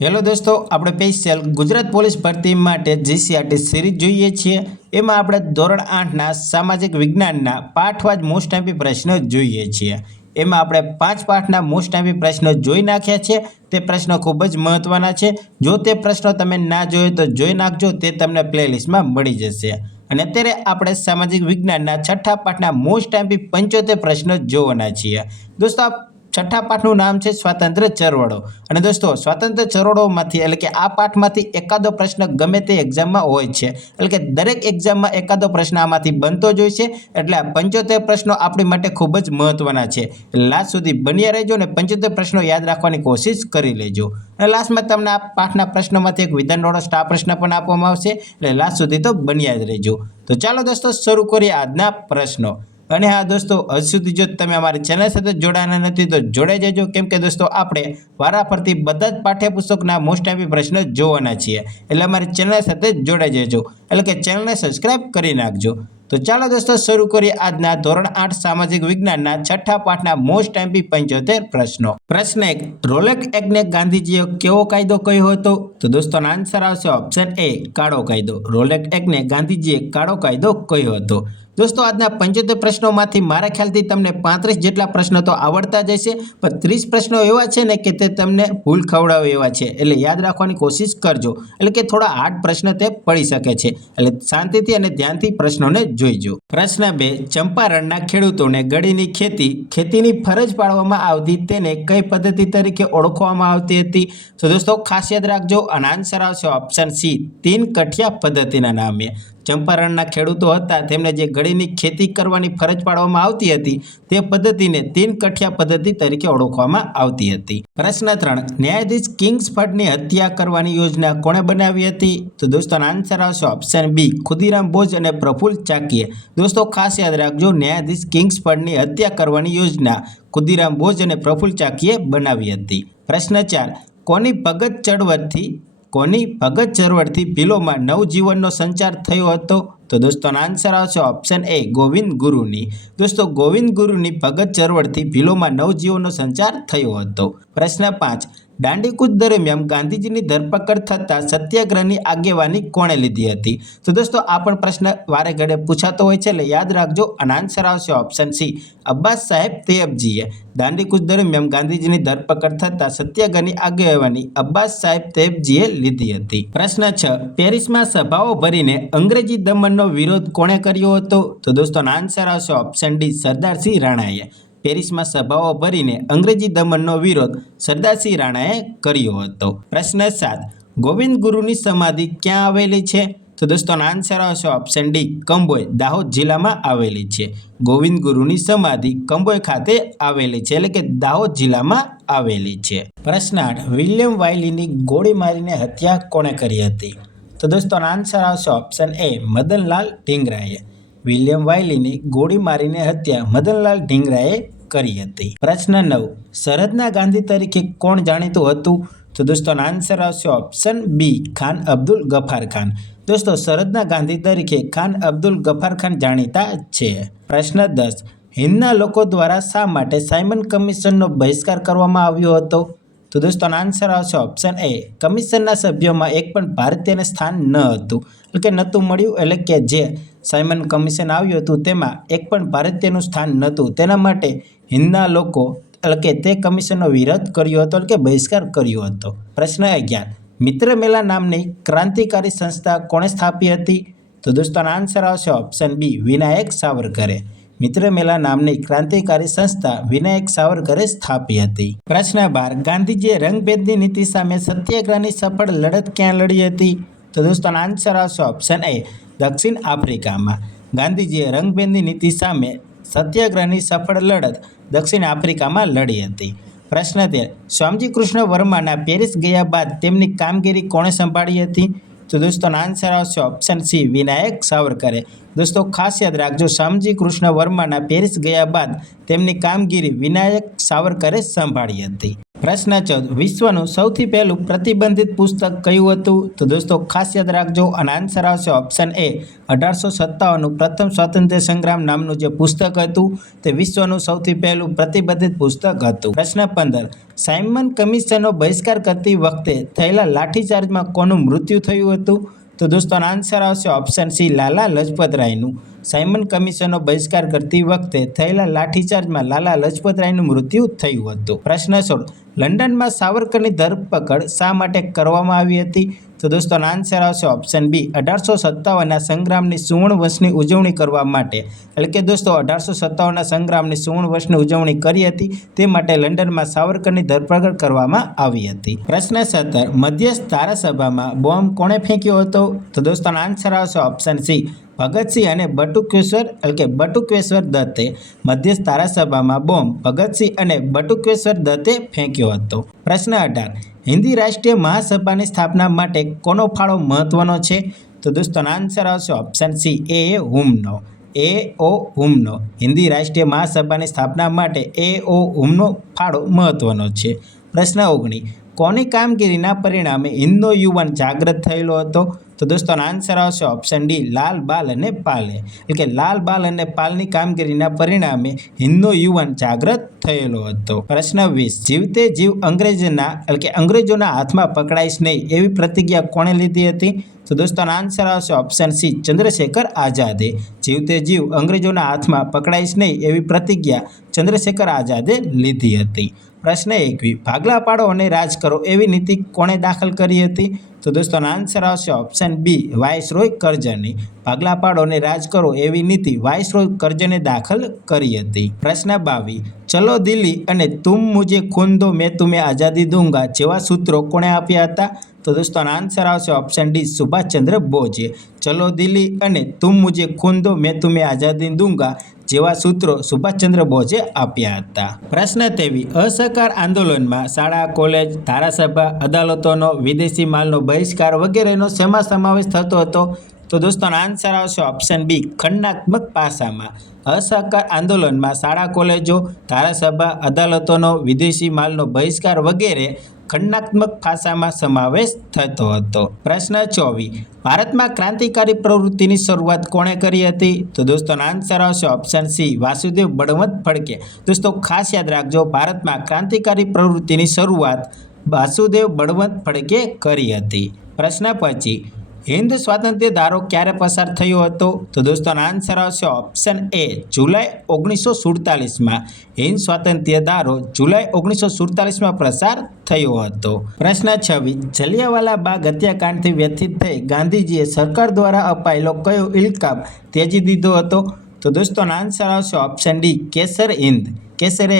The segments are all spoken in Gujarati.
હેલો દોસ્તો, આપણે સ્પેશિયલ ગુજરાત પોલીસ ભરતી માટે જીસીઆરટી સિરીઝ જોઈએ છીએ। એમાં આપણે ધોરણ 8ના સામાજિક વિજ્ઞાનના પાઠવાજ મોસ્ટ એમપી પ્રશ્નો જોઈએ છીએ। એમાં આપણે 5 પાઠના મોસ્ટ એમપી પ્રશ્નો જોઈ નાખ્યા છે। તે પ્રશ્નો ખૂબ જ મહત્વના છે। જો તે પ્રશ્નો તમે ના જોયો તો જોઈ નાખજો, તે તમને પ્લેલિસ્ટમાં મળી જશે। અને અત્યારે આપણે સામાજિક વિજ્ઞાનના છઠ્ઠા પાઠના મોસ્ટ એમપી 75 પ્રશ્નો જોવાના છીએ। દોસ્તો, છઠ્ઠા પાઠનું નામ છે સ્વાતંત્ર્ય ચળવળો। અને દોસ્તો, સ્વાતંત્ર્ય ચળવળોમાંથી એટલે કે આ પાઠમાંથી એકાદો પ્રશ્ન ગમે તે એક્ઝામમાં હોય છે, એટલે કે દરેક એક્ઝામમાં એકાદો પ્રશ્ન આમાંથી બનતો જ હોય છે। એટલે આ 75 પ્રશ્નો આપણી માટે ખૂબ જ મહત્વના છે। લાસ્ટ સુધી બન્યા રહેજો અને 75 પ્રશ્નો યાદ રાખવાની કોશિશ કરી લેજો। અને લાસ્ટમાં તમને આ પાઠના પ્રશ્નોમાંથી એક વિધાનવાળો સ્ટાર પ્રશ્ન પણ આપવામાં આવશે, એટલે લાસ્ટ સુધી તો બન્યા જ રહેજો। તો ચાલો દોસ્તો, શરૂ કરીએ આજના પ્રશ્નો। અને હા દોસ્તો, હજુ સુધી જો તમે અમારી ચેનલ સાથે જોડાના નથી તો જોડાઈ જજો, કેમ કે દોસ્તો આપણે વારાફરતી બધા જ પાઠ્યપુસ્તકના મોસ્ટ એમપી પ્રશ્નો જોવાના છીએ। એટલે અમારી ચેનલ સાથે જોડાઈ જજો, એટલે કે ચેનલને સબસ્ક્રાઇબ કરી નાખજો। તો ચાલો દોસ્તો, શરૂ કરીએ આજના ધોરણ 8 સામાજિક વિજ્ઞાનના છઠ્ઠા પાઠના મોસ્ટ એમપી 75 પ્રશ્નો। પ્રશ્ન 1, રોલેટ એક્ટને ગાંધીજીએ કેવો કાયદો કહ્યો હતો? તો દોસ્તોનો આન્સર આવશે ઓપ્શન એ, કાળો કાયદો। રોલેટ એક્ટને ગાંધીજીએ કાળો કાયદો કહ્યો હતો। દોસ્તો, આજના 75 પ્રશ્નોમાંથી મારા ખ્યાલથી તમને 35 જેટલા પ્રશ્નો તો આવડતા જ હશે, પણ 30 પ્રશ્નો એવા છે ને કે તે તમને ભૂલ ખવડાવે એવા છે, એટલે યાદ રાખવાની કોશિશ કરજો। એટલે કે થોડા હાર્ડ પ્રશ્ન તે પડી શકે છે, એટલે શાંતિથી અને ધ્યાનથી પ્રશ્નોને જોઈજો। પ્રશ્ન 2, ચંપારણના ખેડૂતોને ગળીની ખેતીની ફરજ પાડવામાં આવતી તેને કઈ પદ્ધતિ તરીકે ઓળખવામાં આવતી હતી? તો દોસ્તો ખાસ યાદ રાખજો, અને આન્સર આવશે ઓપ્શન સી, 3 કઠિયા પદ્ધતિના નામે। ચંપારણના ખેડૂતો હતા, તેમને જે ગળીની ખેતી કરવાની ફરજ પાડવામાં આવતી હતી તે પદ્ધતિને 3 કઠિયા પદ્ધતિ તરીકે ઓળખવામાં આવતી હતી। પ્રશ્ન 3, ન્યાયાધીશ કિંગ્સફર્ડની હત્યા કરવાની યોજના કોણે બનાવી હતી? તો દોસ્તોનો આન્સર આવશે ઓપ્શન બી, ખુદીરામ બોઝ અને પ્રફુલ્લ ચાકીએ। દોસ્તો ખાસ યાદ રાખજો, ન્યાયાધીશ કિંગ્સફર્ડની હત્યા કરવાની યોજના ખુદીરામ બોઝ અને પ્રફુલ્લ ચાકીએ બનાવી હતી। પ્રશ્ન 4, કોની ભગત ચળવળથી ભીલોમાં નવજીવનનો સંચાર થયો હતો? તો દોસ્તોનો આન્સર આવશે ઓપ્શન એ, ગોવિંદ ગુરુની। દોસ્તો, ગોવિંદ ગુરુની ભગત ચળવળથી ભીલોમાં નવજીવનનો સંચાર થયો હતો। પ્રશ્ન 5, દાંડીકૂચ દરમિયાન ગાંધીજીની ધરપકડ થતાં સત્યાગ્રહની આગેવાની કોણે લીધી હતી? તો દોસ્તો આ પણ પ્રશ્ન વારે ઘડે પૂછાતો હોય છે, એટલે યાદ રાખજો, અને આન્સર આવશે ઓપ્શન સી, અબ્બાસ સાહેબ તૈયબજીએ। દાંડીકૂચ દરમિયાન ગાંધીજીની ધરપકડ થતાં સત્યાગ્રહની આગેવાની અબ્બાસ સાહેબ તૈયબજીએ લીધી હતી। પ્રશ્ન 6, પેરિસમાં સભાઓ ભરીને અંગ્રેજી દમનનો વિરોધ કોણે કર્યો હતો? તો દોસ્તોનો આન્સર આવશે ઓપ્શન ડી, સરદારસિંહ રાણાએ। પેરિસમાં સભાઓ ભરીને અંગ્રેજી દમનનો વિરોધ સરદારસિંહ રાણાએ કર્યો હતો। પ્રશ્ન 7, ગોવિંદ ગુરુની સમાધિ ક્યાં આવેલી છે? તો દોસ્તોનો આન્સર આવશે ઓપ્શન ડી, કંબોઈ, દાહોદ જિલ્લામાં આવેલી છે। ગોવિંદ ગુરુની સમાધિ કંબોઈ ખાતે આવેલી છે, એટલે કે દાહોદ જિલ્લામાં આવેલી છે। પ્રશ્ન 8, વિલિયમ વાયલીની ગોળી મારીને હત્યા કોણે કરી હતી? તો દોસ્તોનો આન્સર આવશે ઓપ્શન એ, મદનલાલ ઢીંગરાએ। વિલિયમ વાયલીની ગોળી મારીને હત્યા મદનલાલ ઢીંગરાએ કરી હતી। પ્રશ્ન 9, સરહદના ગાંધી તરીકે કોણ જાણીતું હતું? તો દોસ્તોનો આન્સર આવશે ઓપ્શન બી, ખાન અબ્દુલ ગફાર ખાન। દોસ્તો, સરહદના ગાંધી તરીકે ખાન અબ્દુલ ગફાર ખાન જાણીતા છે। પ્રશ્ન 10, હિંદના લોકો દ્વારા શા માટે સાયમન કમિશનનો બહિષ્કાર કરવામાં આવ્યો હતો? તો દોસ્તોનો આન્સર આવશે ઓપ્શન એ, કમિશનના સભ્યોમાં એક પણ ભારતીયને સ્થાન ન હતું, એટલે કે નહોતું મળ્યું, એટલે કે જે સાયમન કમિશન આવ્યું હતું તેમાં એક પણ ભારતીયનું સ્થાન નહોતું, તેના માટે હિંદના લોકો એટલે કે તે કમિશનનો વિરોધ કર્યો હતો, એટલે કે બહિષ્કાર કર્યો હતો। પ્રશ્ન 11, મિત્ર મેલા નામની ક્રાંતિકારી સંસ્થા કોણે સ્થાપી હતી? તો દોસ્તોનો આન્સર આવશે ઓપ્શન બી, વિનાયક સાવરકરે। મિત્ર મેલા નામની ક્રાંતિકારી સંસ્થા વિનાયક સાવરકરે સ્થાપી હતી। પ્રશ્ન 12, ગાંધીજીએ રંગભેદની નીતિ સામે સત્યાગ્રહની સફળ લડત ક્યાં લડી હતી? તો દોસ્તોનો આન્સર આવશે ઓપ્શન એ, દક્ષિણ આફ્રિકામાં। ગાંધીજીએ રંગભેદની નીતિ સામે સત્યાગ્રહની સફળ લડત દક્ષિણ આફ્રિકામાં લડી હતી। પ્રશ્ન 13, સ્વામીજી કૃષ્ણ વર્માના પેરિસ ગયા બાદ તેમની કામગીરી કોણે સંભાળી હતી? તો દોસ્તોનો આન્સર આવશે ઓપ્શન સી, વિનાયક સાવરકરે। દોસ્તો ખાસ યાદ રાખજો, સ્વામીજી કૃષ્ણ વર્માના પેરિસ ગયા બાદ તેમની કામગીરી વિનાયક સાવરકરે સંભાળી હતી। પ્રશ્ન 14 વિશ્વનું સૌથી પહેલું પ્રતિબંધિત પુસ્તક કયું હતું? તો દોસ્તો ખાસ યાદ રાખજો અને આન્સર આવશે ઓપ્શન એ 1857નું પ્રથમ સ્વાતંત્ર્ય સંગ્રામ નામનું જે પુસ્તક હતું તે વિશ્વનું સૌથી પહેલું પ્રતિબંધિત પુસ્તક હતું. પ્રશ્ન 15 સાયમન કમિશનનો બહિષ્કાર કરતી વખતે થયેલા લાઠીચાર્જમાં કોનું મૃત્યુ થયું હતું? તો દોસ્તો આન્સર આવશે ઓપ્શન સી લાલા લજપત રાયનું. સાયમન કમિશનનો બહિષ્કાર કરતી વખતે થયેલા લાઠીચાર્જમાં લાલા લજપત રાયનું મૃત્યુ થયું હતું. પ્રશ્ન 16 લંડનમાં સાવરકરની ધરપકડ શા માટે કરવામાં આવી હતી? તો દોસ્તો આન્સર આવશે ઓપ્શન બી 1857ના સંગ્રામની સુવર્ણ વર્ષની ઉજવણી કરવા માટે. એટલે કે દોસ્તો 1857ના સંગ્રામની સુવર્ણ વર્ષની ઉજવણી કરી હતી તે માટે લંડનમાં સાવરકરની ધરપકડ કરવામાં આવી હતી. પ્રશ્ન 17 મધ્યસ્થ ધારાસભામાં બોમ્બ કોણે ફેંક્યો હતો? તો દોસ્તો આન્સર આવશે ઓપ્શન સી ભગતસિંહ અને બટુકેશ્વર એટલે કે બટુકેશ્વર દત્તે. મધ્યસ્થ ધારાસભામાં બોમ્બ ભગતસિંહ અને બટુકેશ્વર દત્તે ફેંક્યો હતો. પ્રશ્ન 18 હિન્દી રાષ્ટ્રીય મહાસભાની સ્થાપના માટે કોનો ફાળો મહત્વનો છે? તો દોસ્તો આન્સર આવશે ઓપ્શન સી હુમનો. હિન્દી રાષ્ટ્રીય મહાસભાની સ્થાપના માટે હુમનો ફાળો મહત્વનો છે. પ્રશ્ન 19 કોની કામગીરીના પરિણામે હિન્દનો યુવાન જાગૃત થયેલો હતો? તો દોસ્તો આન્સર આવશે ઓપ્શન ડી લાલ બાલ અને પાલે. એટલે કે લાલ બાલ અને પાલની કામગીરીના પરિણામે હિન્દનો યુવાન જાગૃત થયેલો હતો. પ્રશ્ન 20 જીવતે જીવ અંગ્રેજોના હાથમાં પકડાઈશ નહીં એવી પ્રતિજ્ઞા કોણે લીધી હતી? તો દોસ્તો આન્સર આવશે ઓપ્શન સી ચંદ્રશેખર આઝાદે. જીવતે જીવ અંગ્રેજોના હાથમાં પકડાઈશ નહીં એવી પ્રતિજ્ઞા ચંદ્રશેખર આઝાદે લીધી હતી. પ્રશ્ન 21 ભાગલા પાડો અને રાજ કરો એવી નીતિ કોણે દાખલ કરી હતી? તો દોસ્તો આન્સર આવશે ઓપ્શન બી વાઇસરોય કરજને. ભાગલા પાડો અને રાજ કરો એવી નીતિ વાઇસરોય કરજને દાખલ કરી હતી. પ્રશ્ન 22 ચલો દિલ્હી અને તુમ મુझे खून दो मैं तुम्हें आज़ादी दूंगा જેવા સૂત્રો કોણે આપ્યા હતા? તો દોસ્તો આન્સર આવશે ઓપ્શન ડી સુભાષચંદ્ર બોઝે. ચલો દિલ્હી અને તુમ મુझे खून दो मैं तुम्हें आज़ादी दूंगा જેવા સૂત્રો સુભાષચંદ્ર બોઝે આપ્યા હતા. પ્રશ્ન 23 અસહકાર આંદોલનમાં શાળા કોલેજ ધારાસભા અદાલતોનો વિદેશી માલનો બહિષ્કાર વગેરેનો શેમાં સમાવેશ થતો હતો? તો દોસ્તો આન્સર આવશે ઓપ્શન બી ખંડનાત્મક પાસામાં. અસહકાર આંદોલનમાં શાળા કોલેજો ધારાસભા અદાલતોનો વિદેશી માલનો બહિષ્કાર વગેરે ખંડનાત્મક ભાષામાં સમાવેશ થતો હતો. પ્રશ્ન 24 ભારતમાં ક્રાંતિકારી પ્રવૃત્તિની શરૂઆત કોણે કરી હતી? તો દોસ્તો આન્સર આવશે ઓપ્શન સી વાસુદેવ બળવંત ફડકે. દોસ્તો ખાસ યાદ રાખજો ક્રાંતિકારી પ્રવૃત્તિની શરૂઆત વાસુદેવ બળવંત ફડકે કરી હતી. પ્રશ્ન 25 હિન્દ સ્વાતંત્ર્ય ધારો ક્યારે પસાર થયો હતો? તો દોસ્તો આન્સર આવશે ઓપ્શન એ જુલાઈ 1947માં. હિન્દ સ્વાતંત્ર્ય ધારો જુલાઈ 1947માં પસાર થયો હતો. પ્રશ્ન 26 જલિયાવાલા બાગ હત્યાકાંડથી વ્યથિત થઈ ગાંધીજીએ સરકાર દ્વારા અપાયેલો કયો ઇલ્કાબ ત્યજી દીધો હતો? તો દોસ્તો આન્સર આવશે ઓપ્શન ડી કેસરે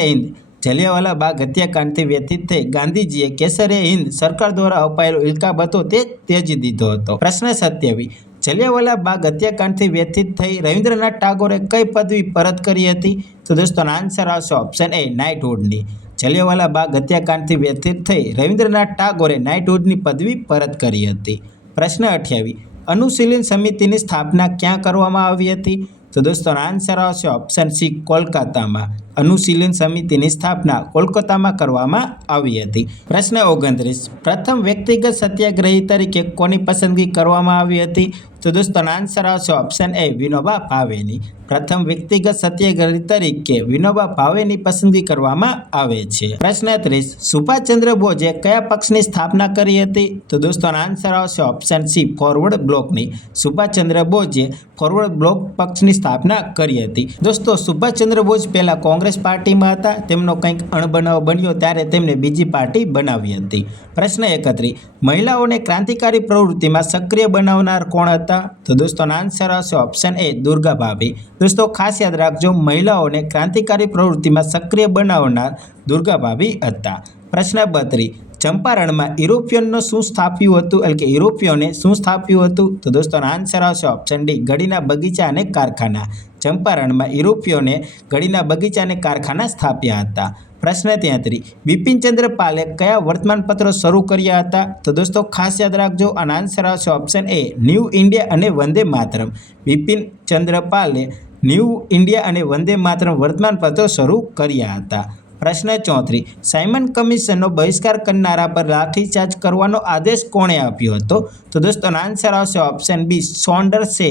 હિન્દ. જલિયાવાલા બાગ હત્યાકાંડથી વ્યથિત થઈ ગાંધીજીએ કેસરે હિન્દ સરકાર દ્વારા અપાયેલો ઇલ્કાબ હતો તે ત્યજી દીધો હતો. પ્રશ્ન 27 જલિયાવાલા બાગ હત્યાકાંડથી વ્યથિત થઈ રવિન્દ્રનાથ ટાગોરે કઈ પદવી પરત કરી હતી? તો દોસ્તો આન્સર આવશે ઓપ્શન એ નાઇટહુડની. જલિયાવાલા બાગ હત્યાકાંડથી વ્યથિત થઈ રવિન્દ્રનાથ ટાગોરે નાઇટહુડની પદવી પરત કરી હતી. પ્રશ્ન 28 અનુશીલન સમિતિની સ્થાપના ક્યાં કરવામાં આવી હતી? તો દોસ્તો આન્સર આવશે ઓપ્શન સી કોલકાતામાં. અનુશીલન સમિતિની સ્થાપના કોલકાતામાં કરવામાં આવી હતી. પ્રશ્ન 29 પ્રથમ વ્યક્તિગત સત્યાગ્રહી તરીકે કોની પસંદગી કરવામાં આવી હતી? તો દોસ્તો આન્સર આવશે ઓપ્શન એ વિનોબા ભાવેની. પ્રથમ વ્યક્તિગત સત્યાગ્રહી તરીકે વિનોબા ભાવેની પસંદગી કરવામાં આવે છે. પ્રશ્ન 30 સુભાષચંદ્ર બોઝે કયા પક્ષની સ્થાપના કરી હતી? તો દોસ્તો આન્સર આવશે ઓપ્શન સી ફોરવર્ડ બ્લોકની. સુભાષચંદ્ર બોઝે ફોરવર્ડ બ્લોક પક્ષની સ્થાપના કરી હતી. દોસ્તો સુભાષચંદ્ર બોઝ પહેલા કોંગ્રેસ પાર્ટીમાં હતા. તેમનો કંઈક અણબનાવ બન્યો ત્યારે તેમને બીજી પાર્ટી બનાવી હતી. પ્રશ્ન 31 મહિલાઓને ક્રાંતિકારી પ્રવૃત્તિમાં સક્રિય બનાવનાર કોણ હતા? તો દોસ્તો આન્સર આવશે ઓપ્શન એ દુર્ગા ભાભી. દોસ્તો ખાસ યાદ રાખજો મહિલાઓને ક્રાંતિકારી પ્રવૃત્તિમાં સક્રિય બનાવનાર દુર્ગા ભાભી હતા. પ્રશ્ન 32 ચંપારણમાં યુરોપિયનનો શું સ્થાપ્યું હતું એટલે કે યુરોપિયોને શું સ્થાપ્યું હતું? તો દોસ્તો આન્સર આવશે ઓપ્શન ડી ગળીના બગીચા અને કારખાના. ચંપારણમાં યુરોપિયોને ગળીના બગીચા અને કારખાના સ્થાપ્યા હતા. પ્રશ્ન 33 બિપિનચંદ્ર પાલે કયા વર્તમાનપત્રો શરૂ કર્યા હતા? તો દોસ્તો ખાસ યાદ રાખજો અને આન્સર આવશે ઓપ્શન એ ન્યૂ ઇન્ડિયા અને વંદે માતરમ. બિપિનચંદ્ર પાલે ન્યૂ ઇન્ડિયા અને વંદે માતરમ વર્તમાનપત્રો શરૂ કર્યા હતા. પ્રશ્ન 34, સાયમન કમિશનનો બહિષ્કાર કરનારા પર લાઠીચાર્જ કરવાનો આદેશ કોણે આપ્યો હતો? તો દોસ્તો આન્સર આવશે ઓપ્શન બી, સોન્ડર્સે.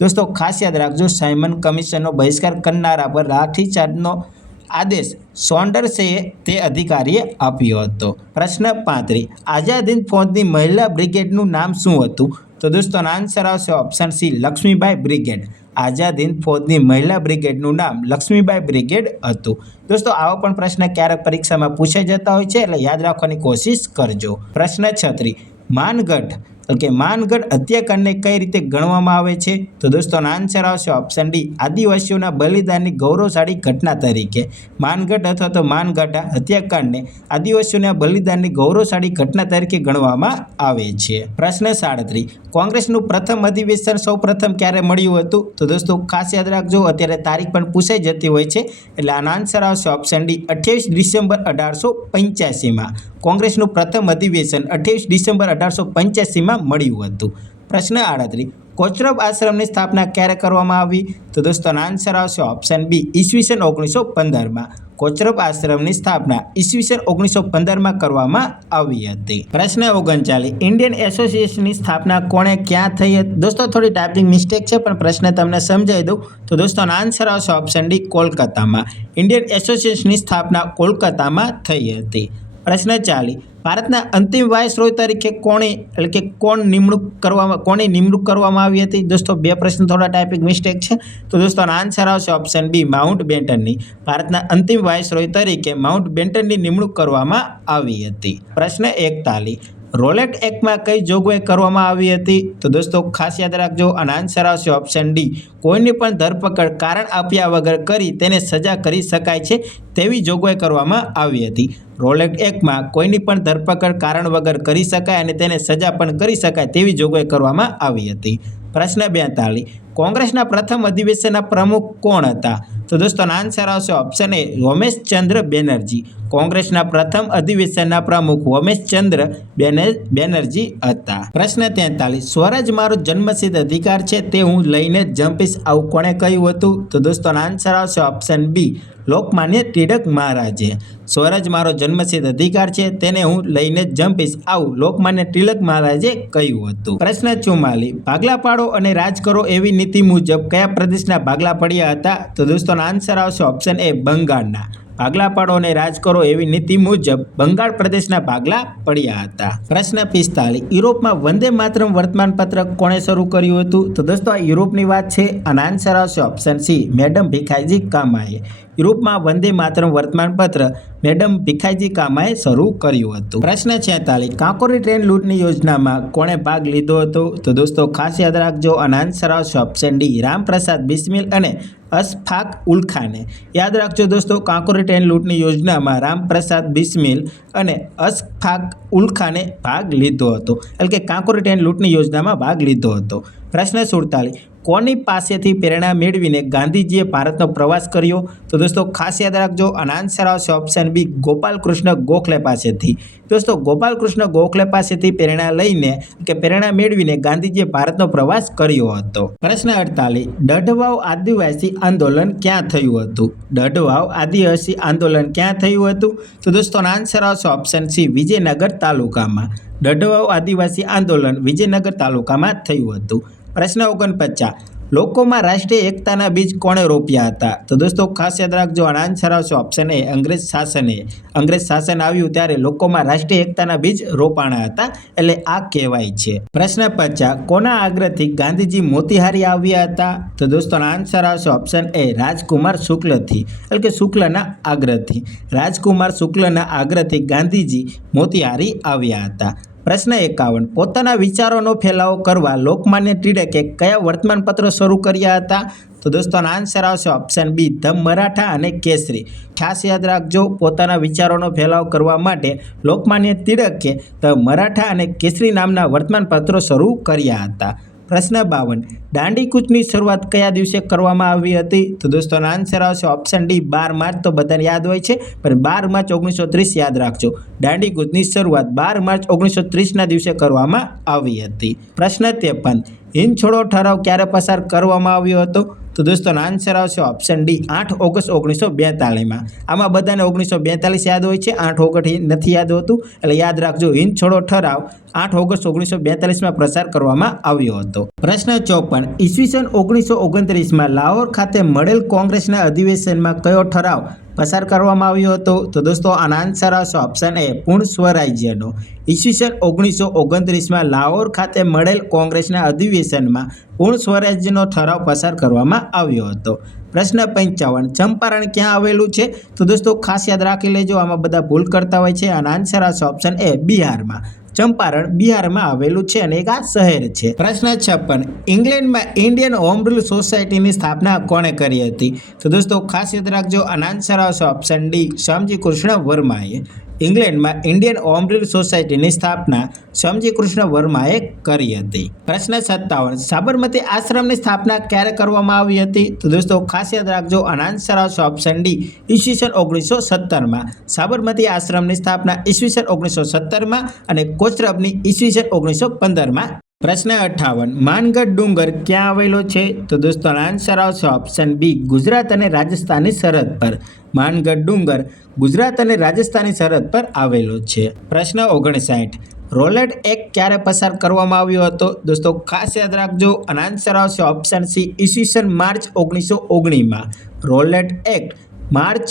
દોસ્તો ખાસ યાદ રાખજો, સાયમન કમિશનનો બહિષ્કાર કરનારા પર લાઠીચાર્જનો આદેશ સોન્ડર્સે તે અધિકારીએ આપ્યો હતો. પ્રશ્ન 35, આઝાદ હિંદ ફૌજની મહિલા બ્રિગેડનું નામ શું હતું? તો દોસ્તો આન્સર આવશે option C, Lakshmibai brigade. Azad Hind ફૌજની મહિલા બ્રિગેડનું નામ લક્ષ્મીબાઈ બ્રિગેડ હતું. દોસ્તો આવા પણ પ્રશ્ન ક્યારેક પરીક્ષામાં પૂછાઈ જતા હોય છે, એટલે યાદ રાખવાની કોશિશ કરજો. પ્રશ્ન 36, માનગઢ માનગઢ હત્યાકાંડને કઈ રીતે ગણવામાં આવે છે? તો દોસ્તો આન્સર આવશે ઓપ્શન ડી, આદિવાસીઓના બલિદાનની ગૌરવશાળી ઘટના તરીકે. માનગઢ અથવા તો માનગઢા હત્યાકાંડને આદિવાસીઓના બલિદાનની ગૌરવશાળી ઘટના તરીકે ગણવામાં આવે છે. પ્રશ્ન 37, કોંગ્રેસનું પ્રથમ અધિવેશન સૌ પ્રથમ ક્યારે મળ્યું હતું? તો દોસ્તો ખાસ યાદ રાખજો, અત્યારે તારીખ પણ પૂછાઈ જતી હોય છે, એટલે આનો આન્સર આવશે ઓપ્શન ડી, 28 ડિસેમ્બર 1885માં. કોંગ્રેસનું પ્રથમ અધિવેશન 28 ડિસેમ્બર 1885માં મળ્યું હતું. પ્રશ્ન 38, કોચરબ આશ્રમની સ્થાપના ક્યારે કરવામાં આવી? તો દોસ્તો આન્સર આવશે ઓપ્શન બી, ઈસવીસન 1915માં. કોચરબ આશ્રમની સ્થાપના ઈસવીસન 1915માં કરવામાં આવી હતી. પ્રશ્ન 39, ઇન્ડિયન એસોસિએશનની સ્થાપના કોણે ક્યાં થઈ હતી? દોસ્તો થોડી ટાઈપિંગ મિસ્ટેક છે, પણ પ્રશ્ન તમને સમજાવી દઉં તો દોસ્તો આન્સર આવશે ઓપ્શન ડી, કોલકાતામાં. ઇન્ડિયન એસોસિએશનની સ્થાપના કોલકાતામાં થઈ હતી. પ્રશ્ન 40, ભારતના અંતિમ વાઇસરોય તરીકે કોની નિમણૂક કરવામાં આવી હતી? દોસ્તો બે પ્રશ્ન થોડા ટાઈપિંગ મિસ્ટેક છે, તો દોસ્તો આન્સર આવશે ઓપ્શન બી, માઉન્ટ બેટનની. ભારતના અંતિમ વાઇસરોય તરીકે માઉન્ટ બેટનની નિમણૂક કરવામાં આવી હતી. પ્રશ્ન 41, રોલેટ એક્ટમાં કઈ જોગવાઈ કરવામાં આવી હતી? તો દોસ્તો ખાસ યાદ રાખજો, અને આન્સર આવશે ઓપ્શન ડી, કોઈની પણ ધરપકડ કારણ આપ્યા વગર કરી તેને સજા કરી શકાય છે તેવી જોગવાઈ કરવામાં આવી હતી. રોલેટ એક્ટમાં કોઈની પણ ધરપકડ કારણ વગર કરી શકાય અને તેને સજા પણ કરી શકાય તેવી જોગવાઈ કરવામાં આવી હતી. પ્રશ્ન 42, કોંગ્રેસના પ્રથમ અધિવેશનના પ્રમુખ કોણ હતા? તો દોસ્તો આન્સર આવશે ઓપ્શન એ, રમેશચંદ્ર બેનર્જી. કોંગ્રેસના પ્રથમ અધિવેશનના પ્રમુખ રમેશચંદ્ર બેનર્જી હતા. પ્રશ્ન 43, સ્વરાજ મારો જન્મસિદ્ધ અધિકાર છે, તે હું લઈને જ જંપીશ, આવું કોણે કહ્યું હતું? તો દોસ્તો આન્સર આવશે ઓપ્શન બી, લોકમાન્ય ટિળક મહારાજે. સ્વરાજ મારો જન્મસિદ્ધ અધિકાર છે, તેને હું લઈને જ જંપીશ, આવું લોકમાન્ય ટિળક મહારાજે કહ્યું હતું. પ્રશ્ન 44, ભાગલા પાડો અને રાજ કરો એવી નીતિ મુજબ કયા પ્રદેશના ભાગલા પડ્યા હતા? તો દોસ્તો આન્સર આવશે ઓપ્શન એ, બંગાળના. ભાગલા પાડો અને રાજ કરો એવી નીતિ મુજબ બંગાળ પ્રદેશના ભાગલા પડ્યા હતા. પ્રશ્ન 45, યુરોપમાં વંદે માતરમ વર્તમાનપત્ર કોણે શરૂ કર્યું હતું? તો દોસ્તો આ યુરોપની વાત છે, અને આન્સર આવશે ઓપ્શન સી, મેડમ ભીખાઈજી કામાએ. યુરોપમાં વંદે માતરમ વર્તમાનપત્ર મેડમ ભીખાઈજી કામાએ શરૂ કર્યું હતું. પ્રશ્ન 46, કાંકોરી ટ્રેન લૂંટની યોજનામાં કોણે ભાગ લીધો હતો? તો દોસ્તો ખાસ યાદ રાખજો, અને આન્સર આવશે ઓપ્શન ડી, રામપ્રસાદ બિસ્મિલ અને અશફાક ઉલ્ખાને. યાદ રાખજો દોસ્તો, કાંકોરી ટ્રેન લૂંટની યોજનામાં રામપ્રસાદ બિસ્મિલ અને અશફાક ઉલ્ખાને ભાગ લીધો હતો, એટલે કે કાંકોરી ટ્રેન લૂંટની યોજનામાં ભાગ લીધો હતો. પ્રશ્ન 47, કોની પાસેથી પ્રેરણા મેળવીને ગાંધીજીએ ભારતનો પ્રવાસ કર્યો? તો દોસ્તો ખાસ યાદ રાખજો, અને આન્સર આવશે ઓપ્શન બી, ગોપાલકૃષ્ણ ગોખલે પાસેથી. દોસ્તો ગોપાલકૃષ્ણ ગોખલે પાસેથી પ્રેરણા મેળવીને ગાંધીજીએ ભારતનો પ્રવાસ કર્યો હતો. પ્રશ્ન 48, દઢવાવ આદિવાસી આંદોલન ક્યાં થયું હતું? દઢવાવ આદિવાસી આંદોલન ક્યાં થયું હતું? તો દોસ્તો આન્સર આવશે ઓપ્શન સી, વિજયનગર તાલુકામાં. દઢવાવ આદિવાસી આંદોલન વિજયનગર તાલુકામાં થયું હતું. પ્રશ્ન 49, લોકોમાં રાષ્ટ્રીય એકતાના બીજ કોણે રોપ્યા હતા? તો દોસ્તો ખાસ યાદ રાખજો, અને આન્સર આવશે ઓપ્શન એ, અંગ્રેજ શાસને. અંગ્રેજ શાસન આવ્યું ત્યારે લોકોમાં રાષ્ટ્રીય એકતાના બીજ રોપાણા હતા, એટલે આ કહેવાય છે. પ્રશ્ન 50, કોના આગ્રહથી ગાંધીજી મોતીહારી આવ્યા હતા? તો દોસ્તો આન્સર આવશે ઓપ્શન એ, રાજકુમાર શુક્લથી, એટલે કે શુક્લના આગ્રહથી. રાજકુમાર શુક્લના આગ્રહથી ગાંધીજી મોતીહારી આવ્યા હતા. પ્રશ્ન 51, પોતાના વિચારોનો ફેલાવો કરવા લોકમાન્ય ટિળકે કયા વર્તમાનપત્રો શરૂ કર્યા હતા? તો દોસ્તો આન્સર આવશે ઓપ્શન બી, ધ મરાઠા અને કેસરી. ખાસ યાદ રાખજો, પોતાના વિચારોનો ફેલાવો કરવા માટે લોકમાન્ય ટિળકે ધ મરાઠા અને કેસરી નામના વર્તમાનપત્રો શરૂ કર્યા હતા. પ્રશ્ન 52, દાંડીકૂચની શરૂઆત કયા દિવસે કરવામાં આવી હતી? તો દોસ્તો આન્સર આવશે ઓપ્શન ડી, 12 માર્ચ. તો બધાને યાદ હોય છે, પણ 12 માર્ચ 1930 યાદ રાખજો. દાંડીકૂચની શરૂઆત 12 માર્ચ 1930ના દિવસે કરવામાં આવી હતી. પ્રશ્ન 53, હિંદ છોડો ઠરાવ ક્યારે પસાર કરવામાં આવ્યો હતો? તો દોસ્તોનો આન્સર આવશે ઓપ્શન ડી 8 ઓગસ્ટ 1942માં. આમાં બધાને 1942 યાદ હોય છે, 8 ઓગસ્ટ નથી યાદ હોતું, એટલે યાદ રાખજો. હિંદ છોડો ઠરાવ 8 ઓગસ્ટ 1942માં પ્રસાર કરવામાં આવ્યો હતો. પ્રશ્ન 54. ઈસવીસન 1929માં લાહોર ખાતે મળેલ કોંગ્રેસના અધિવેશનમાં કયો ઠરાવ પસાર કરવામાં આવ્યો હતો? તો દોસ્તો આનો આન્સર આવશે ઓપ્શન એ પૂર્ણ સ્વરાજ્યનો. ઈસવીસન 1929માં લાહોર ખાતે મળેલ કોંગ્રેસના અધિવેશનમાં પૂર્ણ સ્વરાજ્યનો ઠરાવ પસાર કરવામાં આવ્યો હતો. પ્રશ્ન 55. ચંપારણ ક્યાં આવેલું છે? તો દોસ્તો ખાસ યાદ રાખી લેજો, આમાં બધા ભૂલ કરતા હોય છે. આનો આન્સર આવશે ઓપ્શન એ બિહારમાં. ચંપારણ બિહારમાં આવેલું છે અને એક આ શહેર છે. પ્રશ્ન 56. ઇંગ્લેન્ડમાં ઇન્ડિયન હોમ રૂલ સોસાયટીની સ્થાપના કોણે કરી હતી? તો દોસ્તો ખાસ યાદ રાખજો, આનો આન્સર આવશે ઓપ્શન ડી શ્યામજી કૃષ્ણ વર્માએ. ઇંગ્લેન્ડમાં ઇન્ડિયન હોમ રૂલ સોસાયટીની સ્થાપના શ્યામજી કૃષ્ણ વર્માએ કરી હતી. પ્રશ્ન 57. સાબરમતી આશ્રમની સ્થાપના ક્યારે કરવામાં આવી હતી? તો દોસ્તો ખાસ યાદ રાખજો, આનો આન્સર આવશે ઓપ્શન ડી ઈસવીસન 1917માં. સાબરમતી આશ્રમની સ્થાપના ઈસવીસન 1917માં અને કોચરબની ઈસવીસન 1915માં. પ્રશ્ન 58. માનગઢ ડુંગર ક્યાં આવેલો છે? તો દોસ્તો આન્સર આવશે ઓપ્શન બી ગુજરાત અને રાજસ્થાનની સરહદ પર. માનગઢ ડુંગર ગુજરાત અને રાજસ્થાનની સરહદ પર આવેલો છે. પ્રશ્ન 59. રોલેટ એક્ટ ક્યારે પસાર કરવામાં આવ્યો હતો? દોસ્તો ખાસ યાદ રાખજો, અને આન્સર આવશે ઓપ્શન સી ઈસવીસન માર્ચ 1919માં. રોલેટ એક્ટ માર્ચ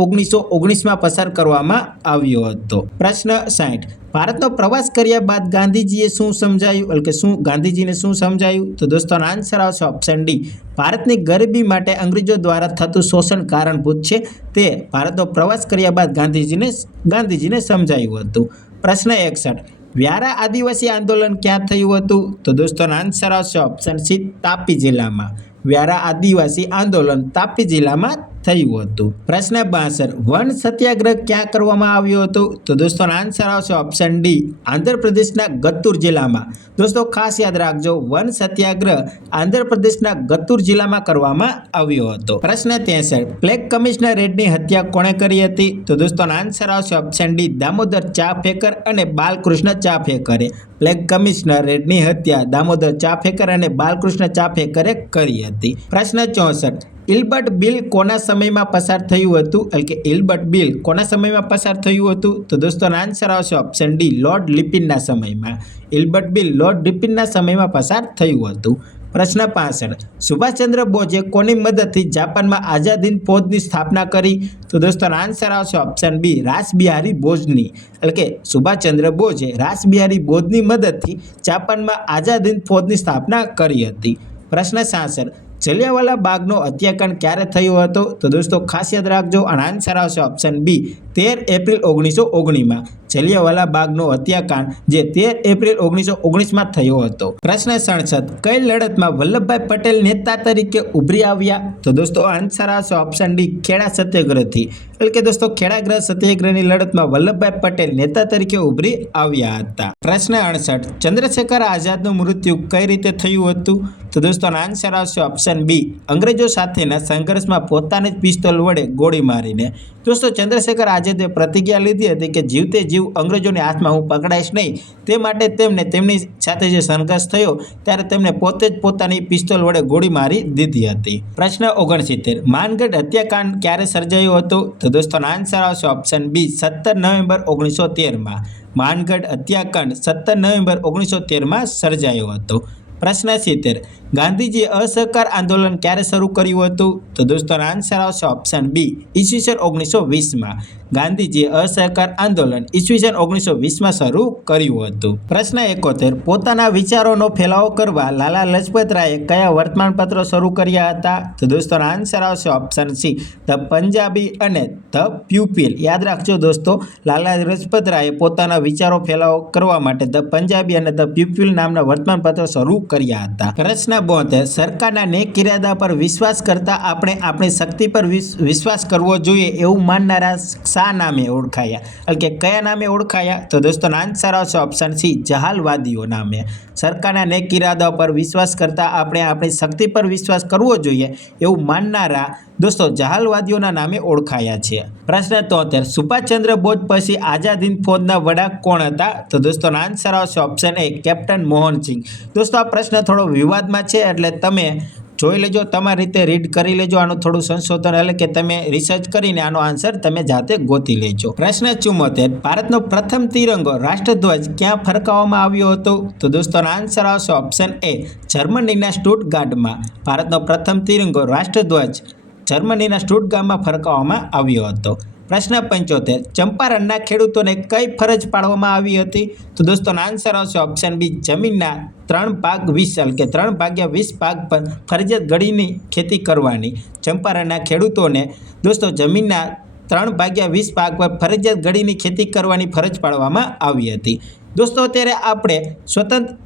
1919માં પસાર કરવામાં આવ્યો હતો. પ્રશ્ન 60. ભારતનો પ્રવાસ કર્યા બાદ ગાંધીજીએ શું સમજાયું, એટલે કે ગાંધીજીને શું સમજાયું? તો દોસ્તોનો આન્સર આવશે ઓપ્શન ડી ભારતની ગરીબી માટે અંગ્રેજો દ્વારા થતું શોષણ કારણભૂત છે. તે ભારતનો પ્રવાસ કર્યા બાદ ગાંધીજીને સમજાયું હતું. પ્રશ્ન 61. વ્યારા આદિવાસી આંદોલન ક્યાં થયું હતું? તો દોસ્તોનો આન્સર આવશે ઓપ્શન સી તાપી જિલ્લામાં. વ્યારા આદિવાસી આંદોલન તાપી જિલ્લામાં થયું હતું. પ્રશ્ન 62. વન સત્યાગ્રહ ક્યાં કરવામાં આવ્યો હતો? તો દોસ્તોનો આન્સર આવશે ઓપ્શન ડી આંધ્રપ્રદેશના ગત્તુર જિલ્લામાં. દોસ્તો ખાસ યાદ રાખજો, વન સત્યાગ્રહ આંધ્રપ્રદેશના ગત્તુર જિલ્લામાં કરવામાં આવ્યો હતો. પ્રશ્ન 63. પ્લેગ કમિશનર રેડ્ડીની હત્યા કોણે કરી હતી? તો દોસ્તોનો આન્સર આવશે ઓપ્શન ડી દામોદર ચાફેકર અને બાલકૃષ્ણ ચાફેકરે. પ્લેગ કમિશનર રેડ્ડીની હત્યા દામોદર ચાફેકર અને બાલકૃષ્ણ ચાફેકરે કરી હતી. પ્રશ્ન 64. ઇલ્બર્ટ બિલ કોના સમયમાં પસાર થયું હતું, એટલે કે ઇલ્બર્ટ બિલ કોના સમયમાં પસાર થયું હતું? તો દોસ્તોનો આન્સર આવશે ઓપ્શન ડી લોર્ડ લિપિનના સમયમાં. ઇલ્બર્ટ બિલ લોર્ડ લિપિનના સમયમાં પસાર થયું હતું. પ્રશ્ન 65. સુભાષચંદ્ર બોઝે કોની મદદથી જાપાનમાં આઝાદ હિંદ ફૌજની સ્થાપના કરી? તો દોસ્તોનો આન્સર આવશે ઓપ્શન બી રાસબિહારી બોઝની, એટલે કે સુભાષચંદ્ર બોઝે રાસબિહારી બોઝની મદદથી જાપાનમાં આઝાદ હિંદ ફૌજની સ્થાપના કરી હતી. પ્રશ્ન 66. જલિયાવાલા બાગનો હત્યાકાંડ ક્યારે થયો હતો? તો દોસ્તો ખાસ યાદ રાખજો, અને આન્સર આવશે ઓપ્શન બી 13 એપ્રિલ 1919માં. જલિયાવાલા બાગનો હત્યાકાંડ જે 13 એપ્રિલ 1919માં થયો હતો. પ્રશ્ન 67. કઈ લડતમાં વલ્લભભાઈ પટેલ નેતા તરીકે ઉભરી આવ્યા? તો દોસ્તો આન્સર આવશે ઓપ્શન ડી ખેડા સત્યાગ્રહથી, એટલે કે દોસ્તો ખેડાગ્રહ સત્યાગ્રહની લડતમાં વલ્લભભાઈ પટેલ નેતા તરીકે ઉભરી આવ્યા હતા. પ્રશ્ન 68. ચંદ્રશેખર આઝાદનું મૃત્યુ કઈ રીતે થયું હતું? તો દોસ્તો આન્સર આવશે ઓપ્શન બી અંગ્રેજો સાથેના સંઘર્ષમાં પોતાની જ પિસ્તોલ વડે ગોળી મારીને. દોસ્તો ચંદ્રશેખર આઝાદે પ્રતિજ્ઞા લીધી હતી કે જીવતે જીવ અંગ્રેજોની હાથમાં હું પકડાઈશ નહીં. તે માટે તેમની સાથે જે સંઘર્ષ થયો ત્યારે તેમને પોતે જ પોતાની પિસ્તોલ વડે ગોળી મારી દીધી હતી. પ્રશ્ન 69. માનગઢ હત્યાકાંડ ક્યારે સર્જાયો હતો? તો દોસ્તો આન્સર આવશે ઓપ્શન બી 17 નવેમ્બર 1913માં. માનગઢ હત્યાકાંડ 17 નવેમ્બર 1913માં સર્જાયો હતો. પ્રશ્ન 70. ગાંધીજીએ અસહકાર આંદોલન ક્યારે શરૂ કર્યું હતું? તો દોસ્તો આન્સર આવશે ઓપ્શન બી ઈસવીસન 1920માં. ગાંધીજીએ અસહકાર આંદોલન ઈસવીસન 1920માં શરૂ કર્યું હતું. પ્રશ્ન 71. પોતાના વિચારોનો ફેલાવો કરવા લાલા લજપત રાયે કયા વર્તમાનપત્રો શરૂ કર્યા હતા? તો દોસ્તો આન્સર આવશે ઓપ્શન સી ધ પંજાબી અને ધ પ્યુપિલ. યાદ રાખજો દોસ્તો, લાલા લજપત રાયે પોતાના વિચારો ફેલાવો કરવા માટે ધ પંજાબી અને ધ પ્યુપિલ નામના વર્તમાનપત્રો શરૂ કર્યા હતા. પ્રશ્ન 72. સરકારના નેક ઇરાદા પર વિશ્વાસ કરતા આપણે આપણી શક્તિ પર વિશ્વાસ કરવો જોઈએ એવું માનનારા શા નામે ઓળખાયા, એટલે કે કયા નામે ઓળખાયા? તો દોસ્તો આન્સર આવશે ઓપ્શન સી જહાલવાદીઓ નામે. સરકારના નેક ઇરાદા પર વિશ્વાસ કરતા આપણે આપણી શક્તિ પર વિશ્વાસ કરવો જોઈએ એવું માનનારા દોસ્તો જહાલવાદીઓના નામે ઓળખાયા છે. પ્રશ્ન 73. સુભાષચંદ્ર બોઝ પછી આઝાદ હિંદ ફૌજના વડા કોણ હતા? તો દોસ્તો આન્સર આવશે ઓપ્શન એ કેપ્ટન મોહનસિંહ. દોસ્તો આ પ્રશ્ન થોડો વિવાદમાં છે, એટલે તમે જોઈ લેજો, તમારી રીતે રીડ કરી લેજો, આનું થોડું સંશોધન એટલે કે તમે રિસર્ચ કરીને આનો આન્સર તમે જાતે ગોતી લેજો. પ્રશ્ન 74, ભારતનો પ્રથમ તિરંગો રાષ્ટ્રધ્વજ ક્યાં ફરકાવવામાં આવ્યો હતો? તો દોસ્તોનો આન્સર આવશે ઓપ્શન એ, જર્મનીના સ્ટુટગાર્ટમાં. ભારતનો પ્રથમ તિરંગો રાષ્ટ્રધ્વજ જર્મનીના સ્ટુટગાર્ટમાં ફરકાવવામાં આવ્યો હતો. પ્રશ્ન 75, ચંપારણના ખેડૂતોને કઈ ફરજ પાડવામાં આવી હતી? તો દોસ્તોનો આન્સર આવશે ઓપ્શન બી, જમીનના 3/20 કે 3/20 ભાગ પર ફરજિયાત ગળીની ખેતી કરવાની. ચંપારણના ખેડૂતોને દોસ્તો જમીનના 3/20 ભાગ પર ફરજિયાત ગળીની ખેતી કરવાની ફરજ પાડવામાં આવી હતી. દોસ્તો અત્યારે આપણે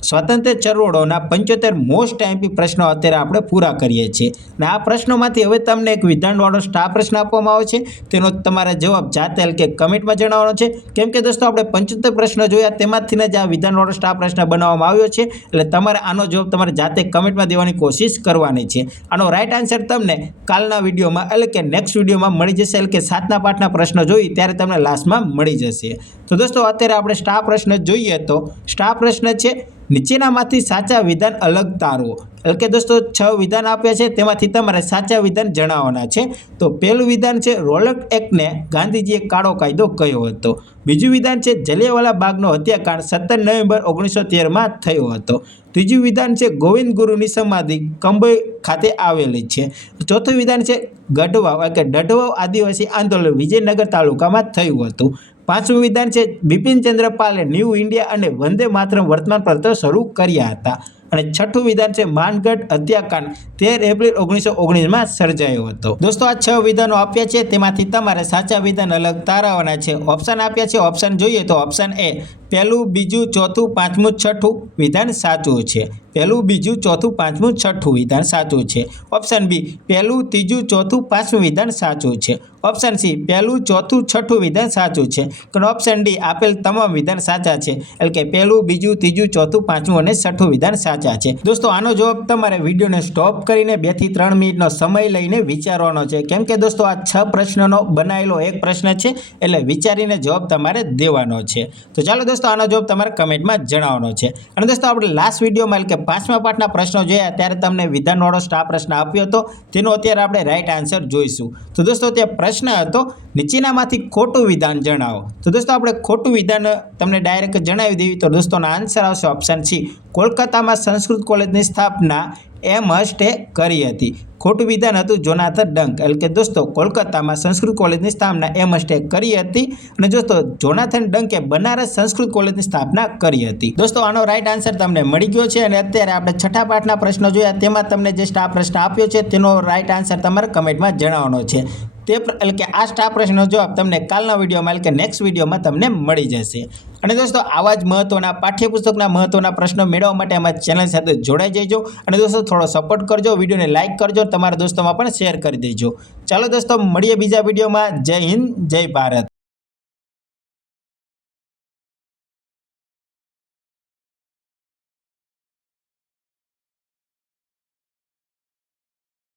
સ્વતંત્ર ચળવળોના 75 મોસ્ટ આઈએમપી પ્રશ્નો અત્યારે આપણે પૂરા કરીએ છીએ. અને આ પ્રશ્નોમાંથી હવે તમને એક વિધાનવાળો સ્ટાર પ્રશ્ન આપવામાં આવે છે, તેનો તમારે જવાબ જાતે કે કમેન્ટમાં જણાવવાનો છે. કેમ કે દોસ્તો આપણે 75 પ્રશ્નો જોયા, તેમાંથી જ આ વિધાનવાળો સ્ટાર પ્રશ્ન બનાવવામાં આવ્યો છે. એટલે તમારે આનો જવાબ તમારે જાતે કમેન્ટમાં દેવાની કોશિશ કરવાની છે. આનો રાઈટ આન્સર તમને કાલના વિડીયોમાં એટલે કે નેક્સ્ટ વિડીયોમાં મળી જશે, એટલે કે 7ના પાઠના પ્રશ્નો જોઈ ત્યારે તમને લાસ્ટમાં મળી જશે. તો દોસ્તો અત્યારે આપણે સ્ટાર પ્રશ્ન જોઈએ તો સ્ટાર પ્રશ્ન છે, નીચેનામાંથી સાચા વિધાન અલગ તારવો. એટલે કે દોસ્તો 6 વિધાન આપ્યા છે, તેમાંથી તમારે સાચા વિધાન જણાવવાના છે. તો પહેલું વિધાન છે, રોલક એક્ટને ગાંધીજીએ કાળો કાયદો કહ્યો હતો. બીજું વિધાન છે, જલિયાવાલા બાગનો હત્યાકાંડ 17 નવેમ્બર 1913માં થયો હતો. ત્રીજું વિધાન છે, ગોવિંદ ગુરુની સમાધિ કંબોઈ ખાતે આવેલી છે. ચોથું વિધાન છે, ગઢવાવ એટલે કે ડઢવાવ આદિવાસી આંદોલન વિજયનગર તાલુકામાં થયું હતું. પાંચમું વિધાન છે, બિપિનચંદ્ર પાલે ન્યૂ ઇન્ડિયા અને વંદે માતરમ વર્તમાનપત્રો શરૂ કર્યા હતા. અને છઠ્ઠું વિધાન છે, માનગઢ હત્યાકાંડ 13 એપ્રિલ 1919માં સર્જાયો હતો. દોસ્તો આ 6 વિધાનો આપ્યા છે, તેમાંથી તમારે સાચા વિધાન અલગ તારવવાના છે. ઓપ્શન આપ્યા છે, ઓપ્શન જોઈએ તો ઓપ્શન એ, પહેલું, બીજું, ચોથું, પાંચમું, છઠ્ઠું વિધાન સાચું છે. પહેલું, બીજું, ચોથું, પાંચમું, છઠ્ઠું વિધાન સાચું છે. ઓપ્શન બી, પહેલું, ત્રીજું, ચોથું, પાંચમું વિધાન સાચું છે. ઓપ્શન સી, પહેલું, ચોથું, છઠ્ઠું વિધાન સાચું છે. અને ઓપ્શન ડી, આપેલ તમામ વિધાન સાચા છે. એટલે કે પહેલું, બીજું, ત્રીજું, ચોથું, પાંચમું અને છઠ્ઠું વિધાન સાચા છે. દોસ્તો આનો જવાબ તમારે વિડીયોને સ્ટોપ કરીને 2 થી 3 મિનિટનો સમય લઈને વિચારવાનો છે. કેમ કે દોસ્તો આ 6 પ્રશ્નોનો બનાવેલો એક પ્રશ્ન છે, એટલે વિચારીને જવાબ તમારે દેવાનો છે. તો ચાલો દોસ્તો આનો જવાબ તમારે કમેન્ટમાં જણાવવાનો છે. અને દોસ્તો આપણે લાસ્ટ વિડીયોમાં એટલે કે 5મા પાઠના પ્રશ્નો જોયા ત્યારે તમને વિધાનવાળો સ્ટાર પ્રશ્ન આપ્યો હતો, તેનો અત્યારે આપણે રાઈટ આન્સર જોઈશું. તો દોસ્તો તે પ્રશ્ન હતો, નીચેનામાંથી ખોટું વિધાન જણાવો. તો દોસ્તો આપણે ખોટું વિધાન તમને ડાયરેક્ટ જણાવી દેવી. તો દોસ્તોનો આન્સર આવશે ઓપ્શન સી, કોલકાતામાં સંસ્કૃત કોલેજની સ્થાપના એમહર્સ્ટે કરી હતી. ખોટું વિધાન હતું જોનાથન ડંક. એટલે કે દોસ્તો કોલકાતામાં સંસ્કૃત કોલેજની સ્થાપના એમહર્સ્ટે કરી હતી. અને દોસ્તો જોનાથન ડંકે બનારસ સંસ્કૃત કોલેજની સ્થાપના કરી હતી. દોસ્તો આનો રાઈટ આન્સર તમને મળી ગયો છે. અને અત્યારે આપણે 6ઠા પાઠના પ્રશ્નો જોયા, તેમાં તમને જે સ્ટાર પ્રશ્ન આપ્યો છે તેનો રાઈટ આન્સર તમારે કમેન્ટમાં જણાવવાનો છે. એટલે કે આ સ્ટાર પ્રશ્નનો જવાબ તમને કાલના વિડીયોમાં એટલે કે નેક્સ્ટ વિડીયોમાં તમને મળી જશે. અને દોસ્તો આવા જ મહત્વના પાઠ્યપુસ્તકના મહત્વના પ્રશ્નો મેળવવા માટે અમારી ચેનલ સાથે જોડાઈ જજો. અને દોસ્તો થોડો સપોર્ટ કરજો, વિડીયોને લાઇક કરજો, તમારા દોસ્તોમાં પણ શેર કરી દેજો. ચાલો દોસ્તો મળીએ બીજા વિડીયોમાં. જય હિન્દ, જય ભારત.